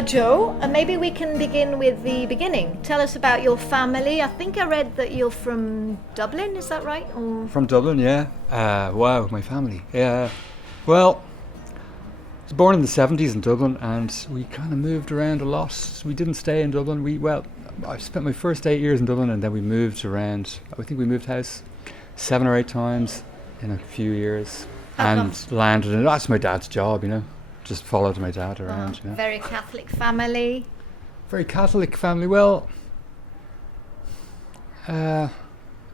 Joe, maybe we can begin with the beginning. Tell us about your family. I think I read that you're from Dublin, is that right? Or... From Dublin, yeah. Wow, my family. Yeah. Well, I was born in the 70s in Dublin, and we kind of moved around a lot. We didn't stay in Dublin. I spent my first 8 years in Dublin, and then we moved around. I think we moved house 7 or 8 times in a few years. And landed in, that's my dad's job, just followed my dad around. Very Catholic family. Very Catholic family. Well, I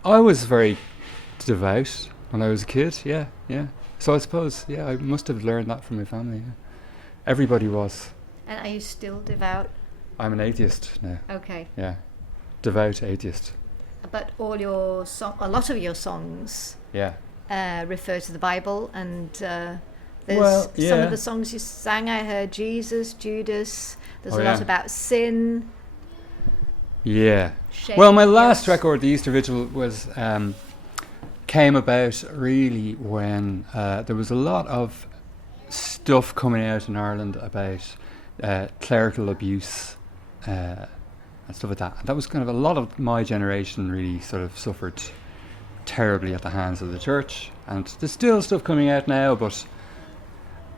was very devout when I was a kid, yeah. So I suppose, I must have learned that from my family, yeah. Everybody was. And are you still devout? I'm an atheist now. Okay. Yeah, devout atheist. But a lot of your songs refer to the Bible, and there's some of the songs you sang, I heard Jesus, Judas, there's a lot about sin. Yeah. Shame, well, my last record, the Easter Vigil, was came about really when there was a lot of stuff coming out in Ireland about clerical abuse and stuff like that. And that was kind of a lot of my generation really sort of suffered terribly at the hands of the church. And there's still stuff coming out now, but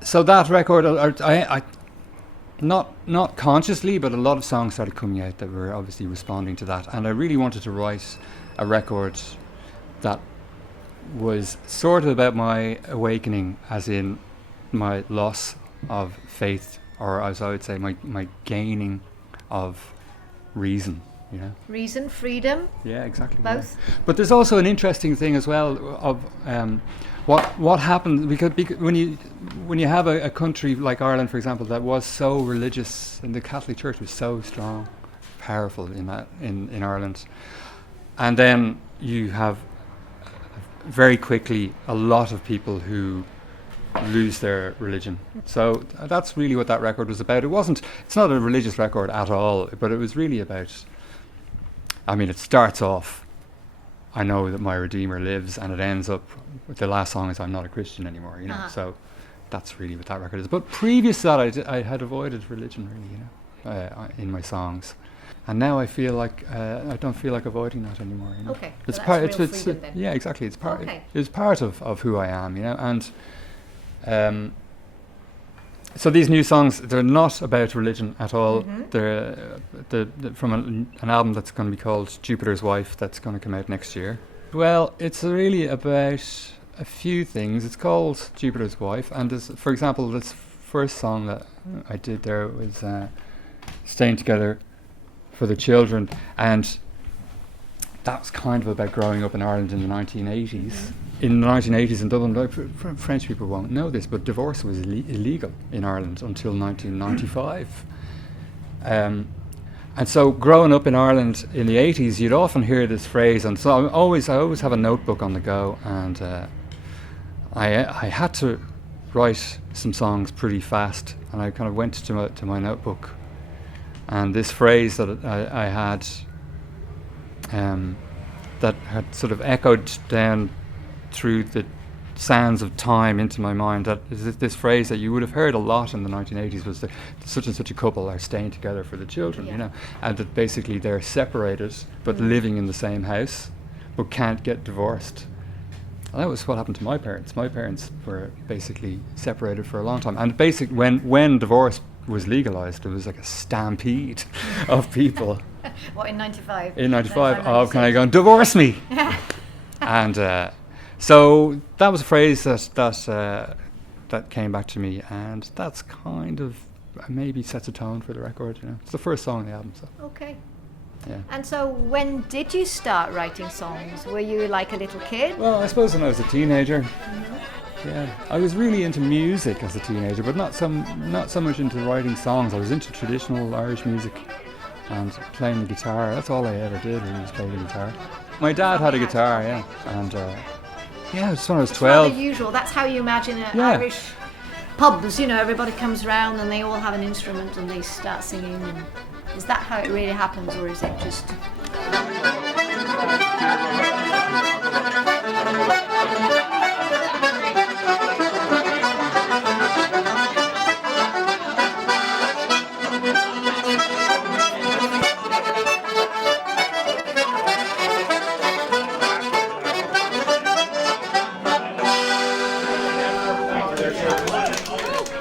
so that record, I not consciously, but a lot of songs started coming out that were obviously responding to that. And I really wanted to write a record that was sort of about my awakening, as in my loss of faith, or as I would say, my gaining of reason. Reason, freedom. Yeah, exactly. Both. Yeah. But there's also an interesting thing as well of what happened, because when you have a country like Ireland, for example, that was so religious, and the Catholic Church was so strong, powerful in Ireland, and then you have very quickly a lot of people who lose their religion. So that's really what that record was about. It's not a religious record at all, but it was really about, it starts off, I know that my Redeemer lives, and it ends up with the last song is I'm not a Christian anymore, So that's really what that record is. But previous to that, I had avoided religion really, in my songs. And now I feel like I don't feel like avoiding that anymore. Okay, it's so part. That's real freedom then. Yeah, exactly. It's part. Okay. It's part of who I am, and so these new songs, they're not about religion at all. Mm-hmm. They're from an album that's going to be called Jupiter's Wife, that's going to come out next year. Well, it's really about a few things. It's called Jupiter's Wife, and for example, this first song that I did there was Staying Together for the Children, and that was kind of about growing up in Ireland in the 1980s. Mm-hmm. In the 1980s in Dublin, French people won't know this, but divorce was illegal in Ireland until 1995. And so growing up in Ireland in the 80s, you'd often hear this phrase, and so I always have a notebook on the go, and I had to write some songs pretty fast, and I kind of went to my notebook, and this phrase that I had that had sort of echoed down through the sands of time into my mind, that is this phrase that you would have heard a lot in the 1980s, was that such and such a couple are staying together for the children, and that basically they're separated but living in the same house but can't get divorced. And that was what happened to my parents. My parents were basically separated for a long time, and when divorce was legalized, it was like a stampede of people. What, in 95? In 95, can I go and divorce me? And so that was a phrase that came back to me, and that's kind of maybe sets a tone for the record. It's the first song on the album. So. Okay. Yeah. And so when did you start writing songs? Were you like a little kid? Well, I suppose when I was a teenager. Mm-hmm. Yeah, I was really into music as a teenager, but not so much into writing songs. I was into traditional Irish music and playing the guitar. That's all I ever did, really, was play the guitar. My dad had a guitar, yeah, and just when I was 12. It's rather usual. That's how you imagine Irish pubs. Everybody comes around and they all have an instrument and they start singing. And is that how it really happens, or is it just?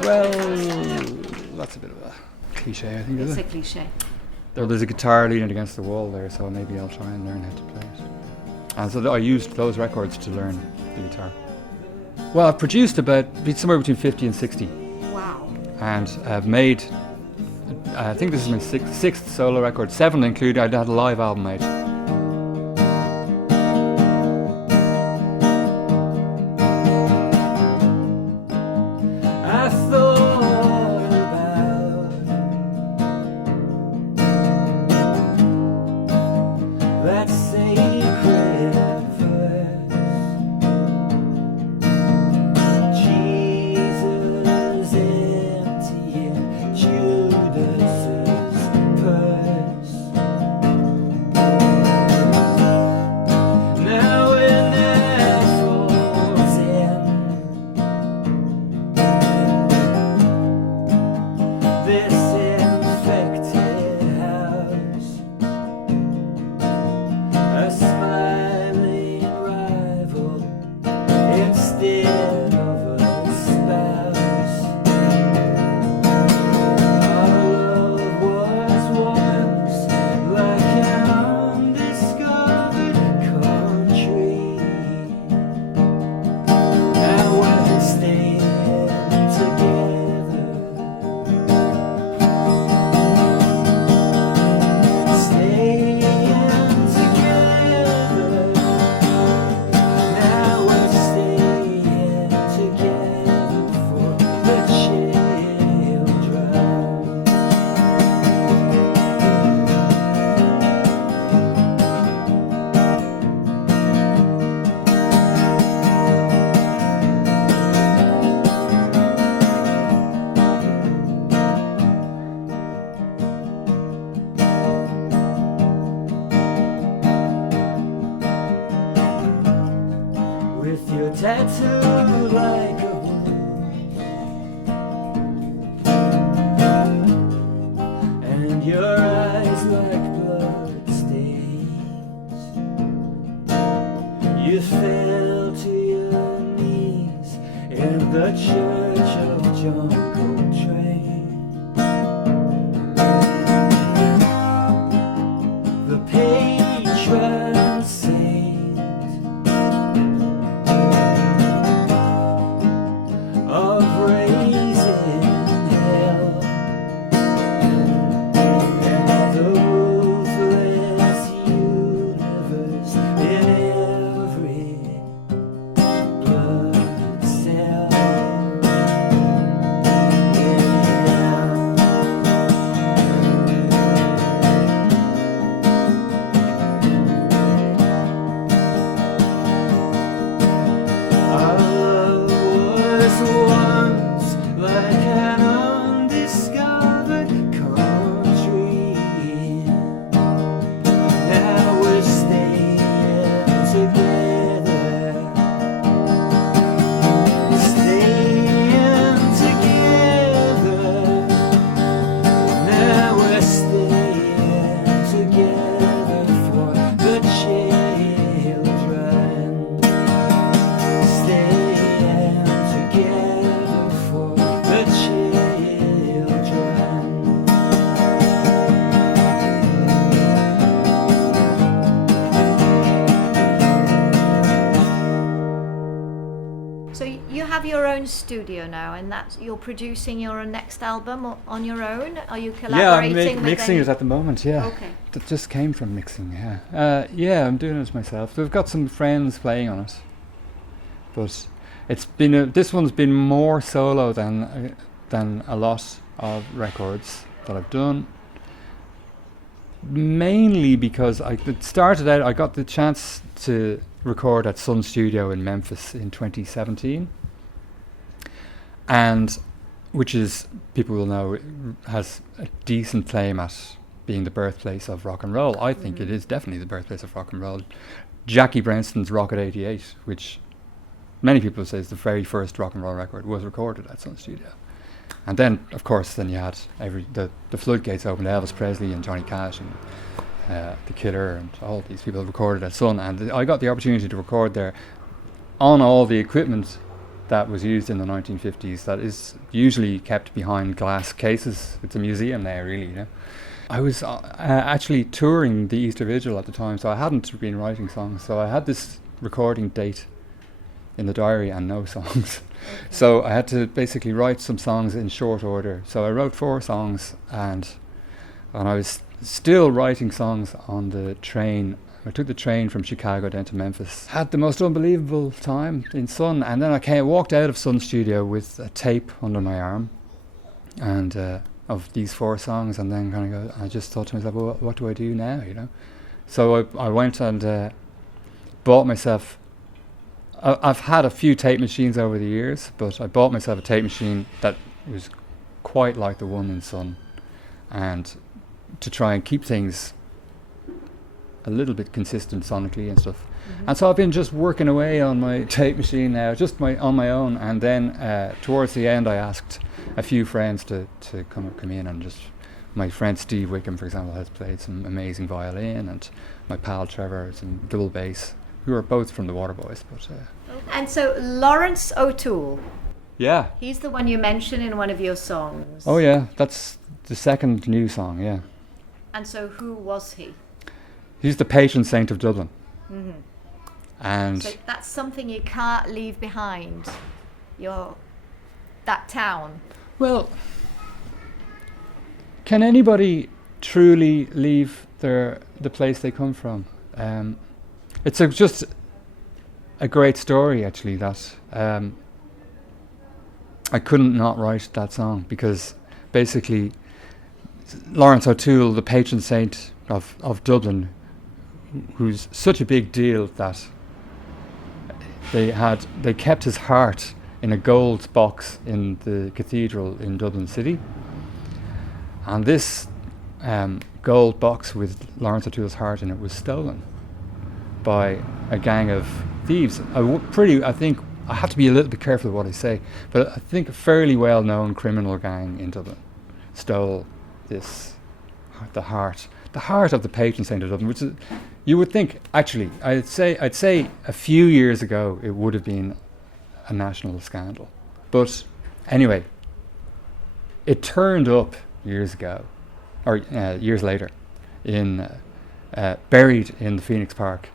Well, that's a bit of a cliche, I think, It's is a it? cliche. Well, there's a guitar leaning against the wall there, so maybe I'll try and learn how to play it. And so I used those records to learn the guitar. Well, I've produced somewhere between 50 and 60. Wow. And I've made, I think this is my sixth solo record, 7 including, I had a live album made. Tattooed like a wound, and your eyes like blood stains. You fell to your knees in the church of John Coltrane. The patron saint of raising hell, and of the ruthless universe in every blood cell. Our love was once like an undiscovered country. Now we're staying together, staying together. Now we're staying together for the children. Staying together for the children. So you have your own studio now, and you're producing your next album on your own? Are you collaborating Yeah, I'm with mixing any? it at the moment, yeah. Okay. That just came from mixing, yeah. Yeah, I'm doing it myself. We've got some friends playing on it. But it's been this one's been more solo than a lot of records that I've done. Mainly because it started out, I got the chance to record at Sun Studio in Memphis in 2017, and which is, people will know, has a decent claim at being the birthplace of rock and roll. I think it is definitely the birthplace of rock and roll. Jackie Brenston's Rocket 88, which many people say is the very first rock and roll record, was recorded at Sun Studio. And then, of course, then you had the floodgates opened. Elvis Presley and Johnny Cash and The Killer and all these people recorded at Sun. And I got the opportunity to record there on all the equipment that was used in the 1950s that is usually kept behind glass cases. It's a museum now, really, you know. I was actually touring the Easter Vigil at the time, so I hadn't been writing songs. So I had this recording date in the diary and no songs. Okay. So I had to basically write some songs in short order. So I wrote 4 songs, and I was still writing songs on the train. I took the train from Chicago down to Memphis. Had the most unbelievable time in Sun, and then walked out of Sun Studio with a tape under my arm, and of these 4 songs, and then I just thought to myself, well, what do I do now, you know? So I went and bought myself, I've had a few tape machines over the years, but I bought myself a tape machine that was quite like the one in Sun, and to try and keep things a little bit consistent sonically and stuff. And so I've been just working away on my tape machine now, on my own, and then towards the end I asked a few friends to come in, and just my friend Steve Wickham, for example, has played some amazing violin, and my pal Trevor some double bass, who are both from the Waterboys. And so Lawrence O'Toole, yeah, he's the one you mention in one of your songs. Oh yeah, that's the second new song, yeah. And so who was he? He's the patron saint of Dublin. Mm-hmm. And so that's something you can't leave behind, that town. Well, can anybody truly leave the place they come from? It's just a great story, actually, that I couldn't not write that song, because basically Lawrence O'Toole, the patron saint of Dublin, who's such a big deal that they kept his heart in a gold box in the cathedral in Dublin City, and this gold box with Lawrence O'Toole's heart in it was stolen by a gang of thieves. I think I have to be a little bit careful of what I say, but I think a fairly well-known criminal gang in Dublin stole this, the heart of the patron saint of Dublin, which is, you would think, actually, I'd say a few years ago it would have been a national scandal. But anyway, it turned up years ago, or years later, buried in the Phoenix Park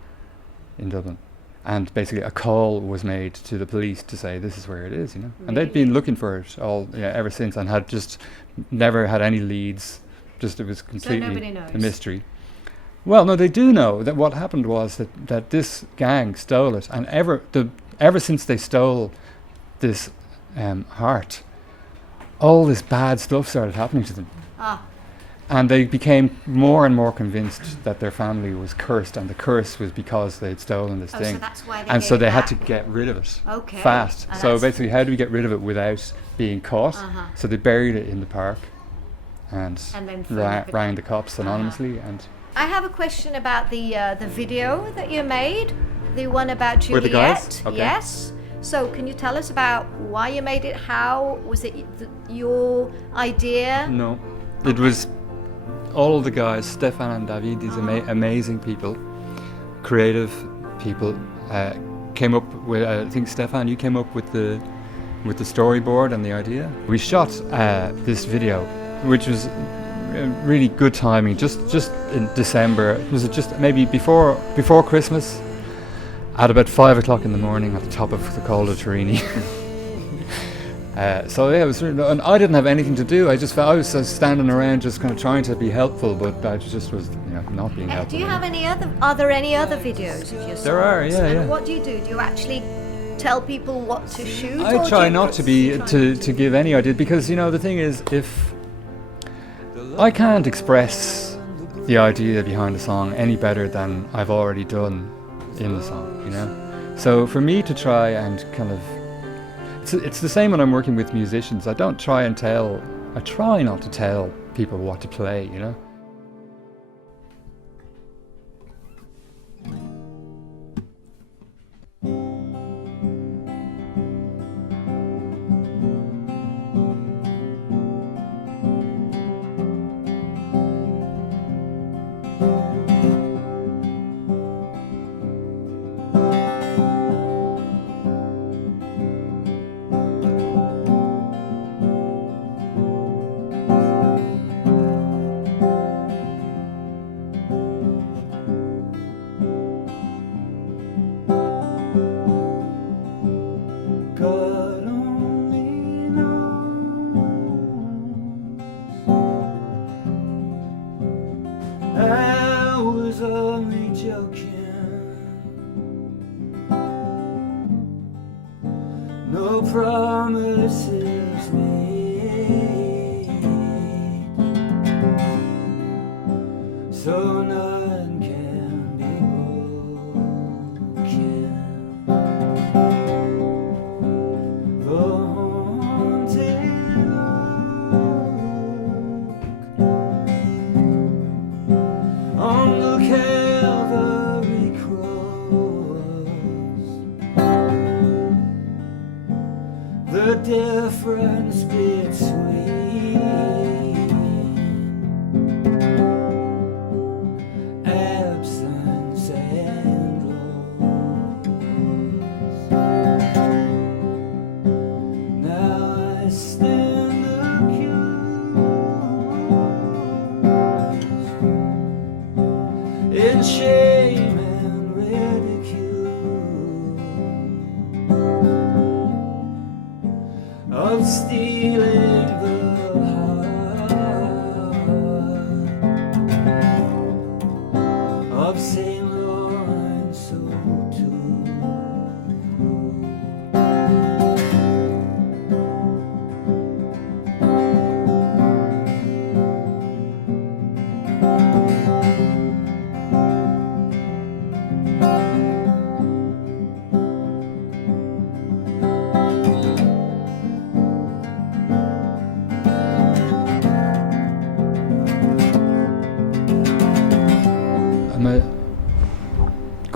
in Dublin. And basically a call was made to the police to say this is where it is, you know. Really? And they'd been looking for it ever since, and had just never had any leads. Just it was completely a mystery. Well, no, they do know that what happened was that this gang stole it, and ever since they stole this heart, all this bad stuff started happening to them. And they became more and more convinced that their family was cursed, and the curse was because they'd stolen this thing. So that's why they had to get rid of it fast. And so basically, how do we get rid of it without being caught? So they buried it in the park and then rang the cops anonymously. And I have a question about the video that you made, the one about Juliet. With the guys? Okay. Yes. So can you tell us about why you made it? How was it your idea? No, it was all the guys, Stefan and David, these amazing people, creative people, came up with. I think Stefan, you came up with the storyboard and the idea. We shot this video, which was really good timing. Just in December. Was it just maybe before Christmas? At about 5 o'clock in the morning, at the top of the Col de Torini. So yeah, it was really, and I didn't have anything to do. I was standing around, just kind of trying to be helpful, but I just was, not being helpful. Do you have are there any other videos of your songs? There are, yeah. And what do you do? Do you actually tell people what to shoot? I try not to give any idea, because the thing is, if I can't express the idea behind the song any better than I've already done in the song, So for me to try and kind of, it's the same when I'm working with musicians. I try not to tell people what to play,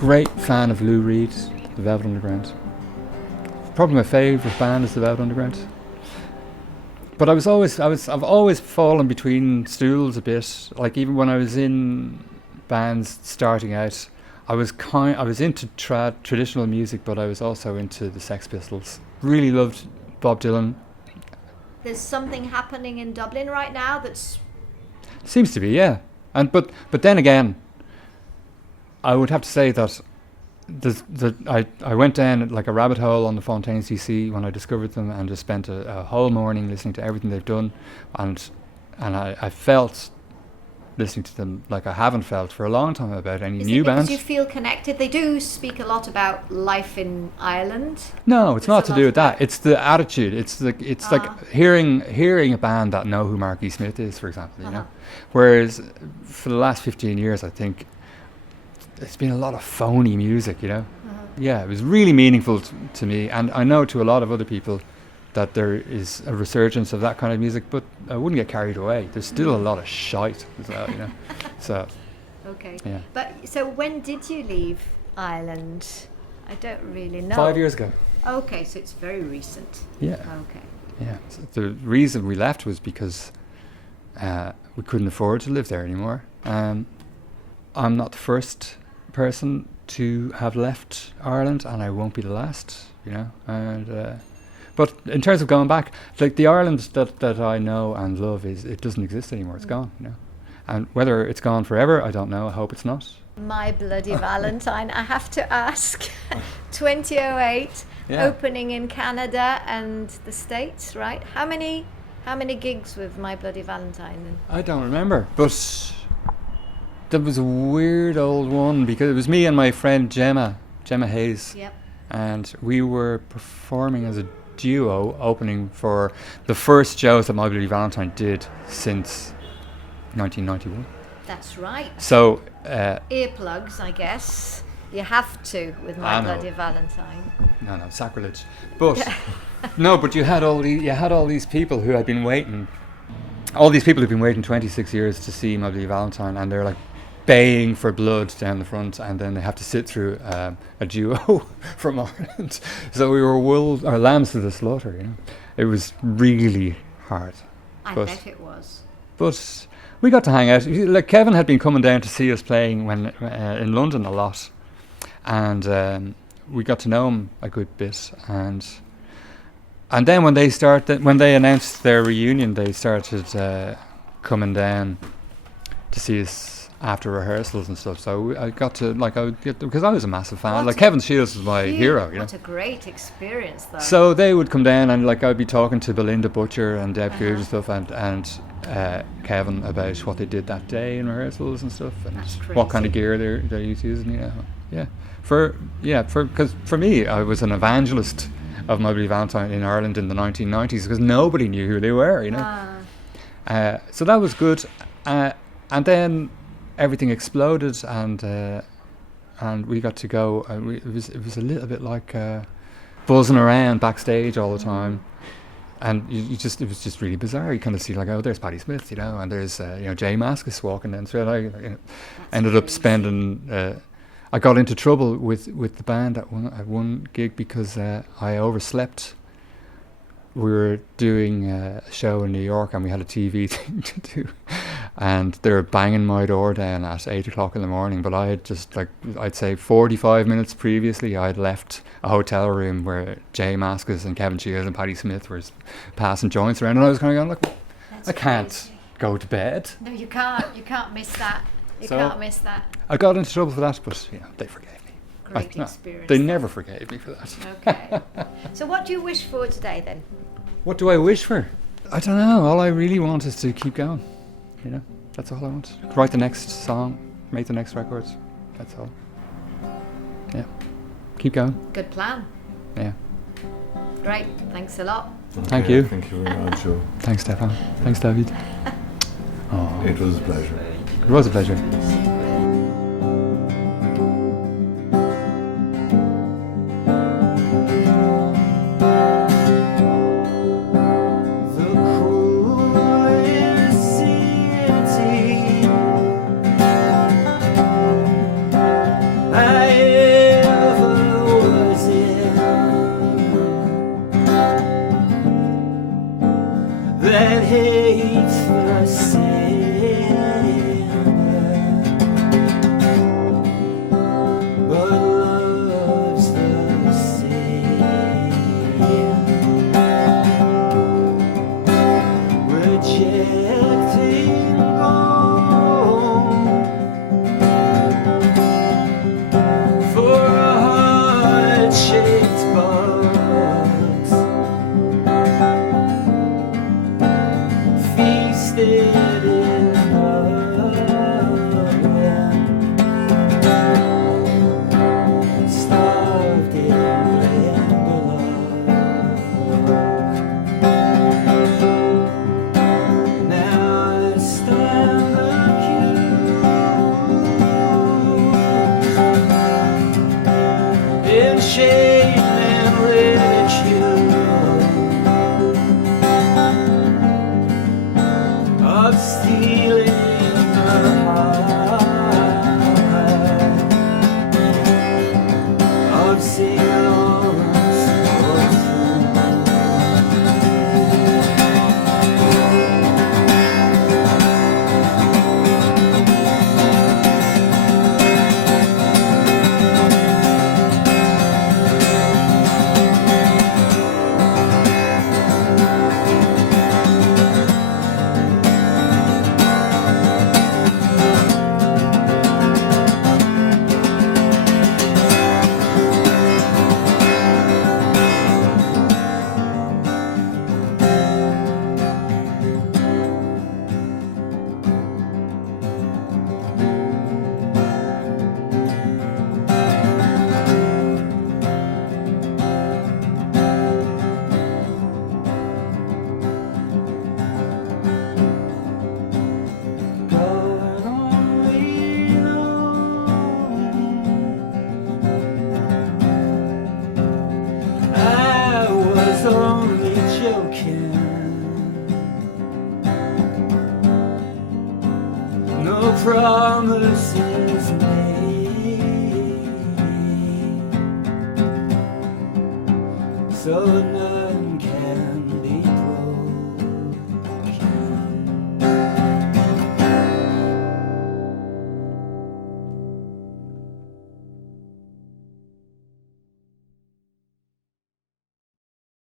great fan of Lou Reed, the Velvet Underground. Probably my favourite band is the Velvet Underground. But I've always fallen between stools a bit. Like even when I was in bands starting out, I was into traditional music, but I was also into the Sex Pistols. Really loved Bob Dylan. There's something happening in Dublin right now that's... Seems to be, yeah. But then again, I would have to say that I went down like a rabbit hole on the Fontaines DC when I discovered them, and just spent a whole morning listening to everything they've done, and I felt listening to them like I haven't felt for a long time about any new band. Is it because you feel connected? They do speak a lot about life in Ireland. No, it's not to do with that. It's the attitude. It's like hearing a band that know who Mark E. Smith is, for example. You know, whereas for the last 15 years, I think it's been a lot of phony music. You know, yeah, it was really meaningful to me, and I know to a lot of other people that there is a resurgence of that kind of music, but I wouldn't get carried away. There's still a lot of shite as well, you know. So, okay. Yeah. But so when did you leave Ireland? I don't really know. 5 years ago. Okay, so it's very recent. Yeah. Okay. Yeah. So the reason we left was because we couldn't afford to live there anymore. I'm not the first person to have left Ireland, and I won't be the last, you know. And but in terms of going back, like the Ireland that I know and love it doesn't exist anymore. It's gone, you know. And whether it's gone forever, I don't know. I hope it's not. My Bloody Valentine, I have to ask. 2008, opening in Canada and the States, right? How many gigs with My Bloody Valentine then? I don't remember, but there was a weird old one because it was me and my friend Gemma Hayes. Yep. And we were performing as a duo, opening for the first shows that My Bloody Valentine did since 1991. That's right. So earplugs, I guess. You have to with My Bloody Valentine. No, sacrilege. But no, but you had all these people who had been waiting. All these people who've been waiting 26 years to see My Bloody Valentine, and they're like baying for blood down the front, and then they have to sit through a duo from Ireland. So we were wolves or lambs to the slaughter, you know. It was really hard. I bet it was. But we got to hang out. Like Kevin had been coming down to see us playing when in London a lot, and we got to know him a good bit. And then when they announced their reunion, they started coming down to see us after rehearsals and stuff. So I got to because I was a massive fan. Like Kevin Shields was my hero. You know? What a great experience, though. So they would come down, and like I'd be talking to Belinda Butcher and Deb Cooge and stuff, and Kevin about what they did that day in rehearsals and stuff, and what kind of gear they're using. You know, because for me, I was an evangelist of My Bloody Valentine in Ireland in the 1990s because nobody knew who they were. You know, so that was good, and then everything exploded, and we got to go. It was a little bit like buzzing around backstage all the time, and it was just really bizarre. You kind of see like, oh, there's Patti Smith, you know, and there's Jay Mascis walking down. So I ended up spending. I got into trouble with the band at one gig because I overslept. We were doing a show in New York, and we had a TV thing to do, and they were banging my door down at 8 o'clock in the morning. But I had just, like, I'd say 45 minutes previously, I had left a hotel room where Jay Mascis and Kevin Shields and Patti Smith were passing joints around, and I was kind of going, look, I can't go to bed. No, you can't. You can't miss that. You can't miss that. I got into trouble for that, but they forgave me. Great experience. They never forgave me for that. Okay. So what do you wish for today then? What do I wish for? I don't know. All I really want is to keep going. You know, that's all I want. Write the next song, make the next records. That's all. Yeah. Keep going. Good plan. Yeah. Great. Thanks a lot. Thank you. Thank you very much, Joe. Thanks, Stefan. Thanks, David. Oh. It was a pleasure. It was a pleasure. I hates the sinner, but loves the Savior, rejecting gold for a heart-shaped box, feasted in the wind, starved in Glendolough. Now I stand accused in shame and ridicule of stealing the heart of St. Lawrence for God only knows. I was only joking. No promises made, so